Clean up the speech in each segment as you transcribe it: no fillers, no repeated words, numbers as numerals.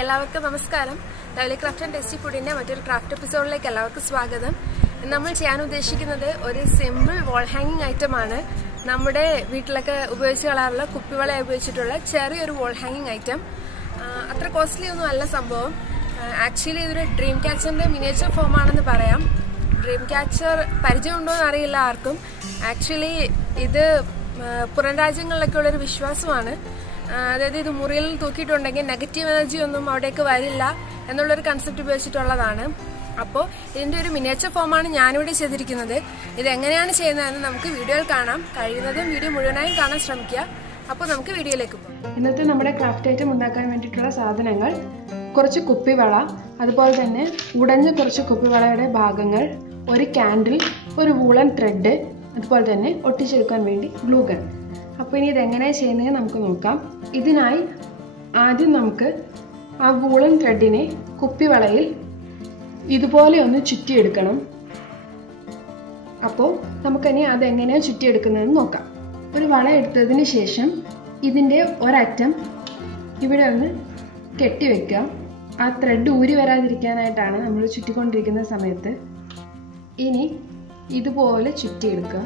എല്ലാവർക്കും നമസ്കാരം. Lovely craft and tasty ഫുഡിന്റെ മറ്റൊരു ക്രാഫ്റ്റ് എപ്പിസോഡിലേക്ക് എല്ലാവർക്കും സ്വാഗതം. നമ്മൾ ചെയ്യാൻ ഉദ്ദേശിക്കുന്നത് ഒരു സിമ്പിൾ വാൾ ഹാങ്ങിങ് ഐറ്റം ആണ്. നമ്മുടെ വീട്ടിലൊക്കെ ഉപയോഗിച്ച് കളയാറുള്ള കുപ്പിവള ഉപയോഗിച്ചിട്ടുള്ള ചെറിയൊരു വാൾ ഹാങ്ങിങ് ഐറ്റം. അത്ര കോസ്റ്റ്ലി ഒന്നും അല്ല സംഭവം. ആക്ച്വലി ഇതൊരു ഡ്രീം ക്യാച്ചറിന്റെ മിനിയേച്ചർ ഫോം ആണെന്ന് പറയാം. ഡ്രീം ക്യാച്ചർ പരിചയമുണ്ടോ എന്ന് അറിയില്ല ആർക്കും. ആക്ച്വലി ഇത് പുറം രാജ്യങ്ങളിലൊക്കെ ഉള്ളൊരു വിശ്വാസമാണ്. അതായത് ഇത് മുറിയിൽ തൂക്കിയിട്ടുണ്ടെങ്കിൽ നെഗറ്റീവ് എനർജി ഒന്നും അവിടേക്ക് വരില്ല എന്നുള്ളൊരു കൺസെപ്റ്റ് ഉപയോഗിച്ചിട്ടുള്ളതാണ്. അപ്പോൾ ഇതിന്റെ ഒരു മിനിയേച്ചർ ഫോമാണ് ഞാനിവിടെ ചെയ്തിരിക്കുന്നത്. ഇത് എങ്ങനെയാണ് ചെയ്യുന്നതെന്ന് നമുക്ക് വീഡിയോയിൽ കാണാം. കഴിയുന്നതും വീഡിയോ മുഴുവനായും കാണാൻ ശ്രമിക്കുക. അപ്പോൾ നമുക്ക് വീഡിയോയിലേക്ക് പോകാം. ഇന്നത്തെ നമ്മുടെ ക്രാഫ്റ്റ് ഐറ്റം ഉണ്ടാക്കാൻ വേണ്ടിയിട്ടുള്ള സാധനങ്ങൾ: കുറച്ച് കുപ്പിവള, അതുപോലെ തന്നെ ഉടഞ്ഞ കുറച്ച് കുപ്പിവളയുടെ ഭാഗങ്ങൾ, ഒരു കാൻഡിൽ, ഒരു വൂളൻ ത്രെഡ്, അതുപോലെ തന്നെ ഒട്ടിച്ചെടുക്കാൻ വേണ്ടി ഗ്ലൂ ഗൺ. അപ്പോൾ ഇനി ഇതെങ്ങനെയാണ് ചെയ്യുന്നത് നമുക്ക് നോക്കാം. ഇതിനായി ആദ്യം നമുക്ക് ആ വൂളൻ ത്രെഡിനെ കുപ്പിവളയിൽ ഇതുപോലെ ഒന്ന് ചുറ്റിയെടുക്കണം. അപ്പോൾ നമുക്കിനി അതെങ്ങനെയാണ് ചുറ്റിയെടുക്കുന്നതെന്ന് നോക്കാം. ഒരു വള എടുത്തതിന് ശേഷം ഇതിൻ്റെ ഒരറ്റം ഇവിടെ ഒന്ന് കെട്ടിവെക്കുക. ആ ത്രെഡ് ഊരി വരാതിരിക്കാനായിട്ടാണ് നമ്മൾ ചുറ്റിക്കൊണ്ടിരിക്കുന്ന സമയത്ത്. ഇനി ഇതുപോലെ ചുറ്റിയെടുക്കുക.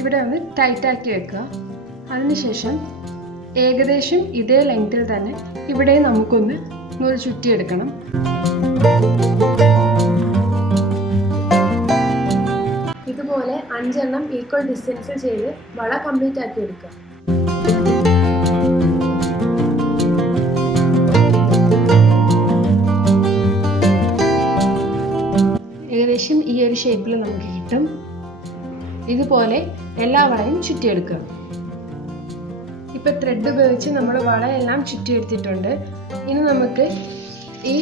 ഇവിടെ ഒന്ന് ടൈറ്റാക്കി വെക്കുക. അതിനുശേഷം ഏകദേശം ഇതേ ലെങ്ത്തിൽ തന്നെ ഇവിടെ നമുക്കൊന്ന് നൂല് ചുറ്റിയെടുക്കണം. ഇതുപോലെ 5 എണ്ണം ഈക്വൽ ഡിസ്റ്റൻസിൽ ചെയ്ത് വള കംപ്ലീറ്റ് ആക്കി എടുക്കുക. ഏകദേശം ഈ ഒരു ഷേപ്പിൽ നമുക്ക് കിട്ടും. ഇതുപോലെ എല്ലാ വളയും ചുറ്റിയെടുക്കുക. ഇപ്പം ത്രെഡ് ഉപയോഗിച്ച് നമ്മൾ വളയെല്ലാം ചുറ്റിയെടുത്തിട്ടുണ്ട്. ഇനി നമുക്ക് ഈ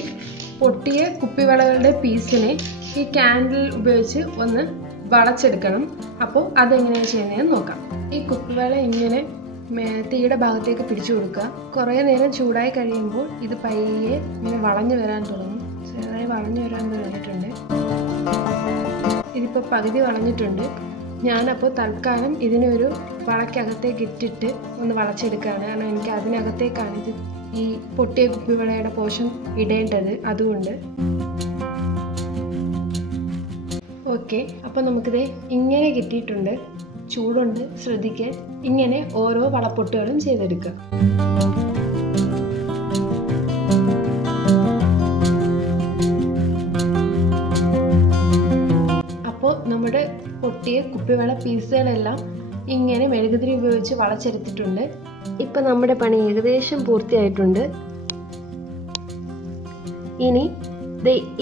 പൊട്ടിയ കുപ്പിവളകളുടെ പീസിനെ ഈ കാൻഡിൽ ഉപയോഗിച്ച് ഒന്ന് വളച്ചെടുക്കണം. അപ്പോൾ അതെങ്ങനെയാണ് ചെയ്യുന്നതെന്ന് നോക്കാം. ഈ കുപ്പിവള ഇങ്ങനെ തീയുടെ ഭാഗത്തേക്ക് പിടിച്ചു കൊടുക്കുക. കുറേ നേരം ചൂടായി കഴിയുമ്പോൾ ഇത് പയ്യെ ഇങ്ങനെ വളഞ്ഞു വരാൻ തുടങ്ങും. ചെറുതായി വളഞ്ഞു വരാൻ തുടങ്ങിയിട്ടുണ്ട്. ഇതിപ്പോൾ പകുതി വളഞ്ഞിട്ടുണ്ട്. ഞാനപ്പോൾ തൽക്കാലം ഇതിനൊരു വളയ്ക്കകത്തേക്ക് ഇട്ടിട്ട് ഒന്ന് വളച്ചെടുക്കുകയാണ്. കാരണം എനിക്ക് അതിനകത്തേക്കാണ് ഇത് ഈ പൊട്ടിയ കുപ്പിവളയുടെ പോഷൻ ഇടേണ്ടത്. അതുകൊണ്ട് ഓക്കെ. അപ്പോൾ നമുക്കിത് ഇങ്ങനെ കിട്ടിയിട്ടുണ്ട്. ചൂടുണ്ട്, ശ്രദ്ധിക്കുക. ഇങ്ങനെ ഓരോ വളപ്പൊട്ടുകളും ചെയ്തെടുക്കുക. അപ്പോൾ നമ്മുടെ പൊട്ടിയ കുപ്പിവള പീസുകളെല്ലാം ഇങ്ങനെ മെഴുകുതിരി ഉപയോഗിച്ച് വളച്ചെടുത്തിട്ടുണ്ട്. ഇപ്പം നമ്മുടെ പണി ഏകദേശം പൂർത്തിയായിട്ടുണ്ട്. ഇനി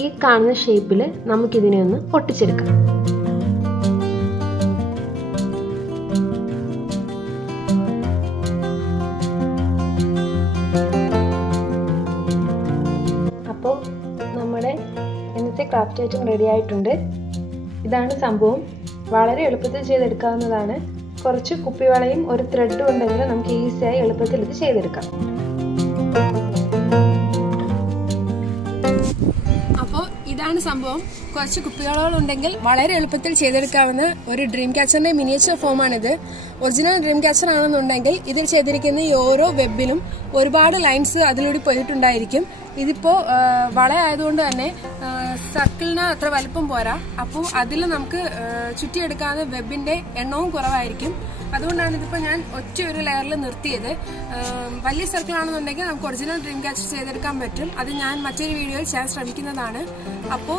ഈ കാണുന്ന ഷേപ്പിൽ നമുക്കിതിനെ ഒന്ന് ഒട്ടിച്ചെടുക്കാം. അപ്പോൾ നമ്മുടെ ഇന്നത്തെ ക്രാഫ്റ്റ് ഐറ്റം റെഡി ആയിട്ടുണ്ട്. ഇതാണ് സംഭവം. വളരെ എളുപ്പത്തിൽ ചെയ്തെടുക്കാവുന്നതാണ്. കുറച്ച് കുപ്പിവളയും ഒരു ത്രെഡും ഉണ്ടെങ്കിൽ നമുക്ക് ഈസിയായി എളുപ്പത്തിൽ ഇത് ചെയ്തെടുക്കാം. അപ്പോൾ ഇതാണ് സംഭവം. കുറച്ച് കുപ്പിവളകളുണ്ടെങ്കിൽ വളരെ എളുപ്പത്തിൽ ചെയ്തെടുക്കാവുന്ന ഒരു ഡ്രീം ക്യാച്ചറിന്റെ മിനിയേച്ചർ ഫോമാണിത്. ഒറിജിനൽ ഡ്രീം ക്യാച്ചർ ആണെന്നുണ്ടെങ്കിൽ ഇതിൽ ചെയ്തിരിക്കുന്ന ഈ ഓരോ വെബിലും ഒരുപാട് ലൈൻസ് അതിലൂടെ പോയിട്ടുണ്ടായിരിക്കും. ഇതിപ്പോൾ വളയായതുകൊണ്ട് തന്നെ സർക്കിളിന് അത്ര വലുപ്പം പോരാ. അപ്പോൾ അതിൽ നമുക്ക് ചുറ്റിയെടുക്കാവുന്ന വെബിന്റെ എണ്ണവും കുറവായിരിക്കും. അതുകൊണ്ടാണ് ഇതിപ്പോൾ ഞാൻ ഒറ്റ ഒരു ലെയറിൽ നിർത്തിയത്. വലിയ സർക്കിൾ ആണെന്നുണ്ടെങ്കിൽ നമുക്ക് ഒറിജിനൽ ഡ്രീം ക്യാച്ചർ ചെയ്തെടുക്കാൻ പറ്റും. അത് ഞാൻ മറ്റൊരു വീഡിയോയിൽ ചെയ്യാൻ ശ്രമിക്കുന്നതാണ്. അപ്പോൾ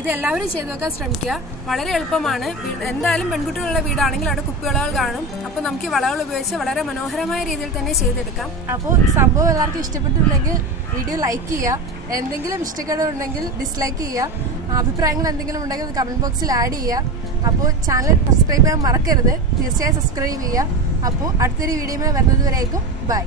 ഇത് എല്ലാവരും ചെയ്തു വെക്കാൻ ശ്രമിക്കുക. വളരെ എളുപ്പമാണ്. എന്തായാലും പെൺകുട്ടികളുള്ള വീടാണെങ്കിൽ അവിടെ കുപ്പിവളകൾ കാണും. അപ്പോൾ നമുക്ക് ഈ വളകൾ ഉപയോഗിച്ച് വളരെ മനോഹരമായ രീതിയിൽ തന്നെ ചെയ്തെടുക്കാം. അപ്പോൾ സംഭവം എല്ലാവർക്കും ഇഷ്ടപ്പെട്ടിട്ടുണ്ടെങ്കിൽ വീഡിയോ ലൈക്ക് ചെയ്യുക. എന്തെങ്കിലും ഇഷ്ടക്കേടുണ്ടെങ്കിൽ ഡിസ്ലൈക്ക് ചെയ്യുക. അഭിപ്രായങ്ങൾ എന്തെങ്കിലും ഉണ്ടെങ്കിൽ കമന്റ് ബോക്സിൽ ആഡ് ചെയ്യുക. അപ്പോൾ ചാനൽ സബ്സ്ക്രൈബ് ചെയ്യാൻ മറക്കരുത്. തീർച്ചയായും സബ്സ്ക്രൈബ് ചെയ്യുക. അപ്പോൾ അടുത്തൊരു വീഡിയോയുമായി വരുന്നത് വരേക്കും ബൈ.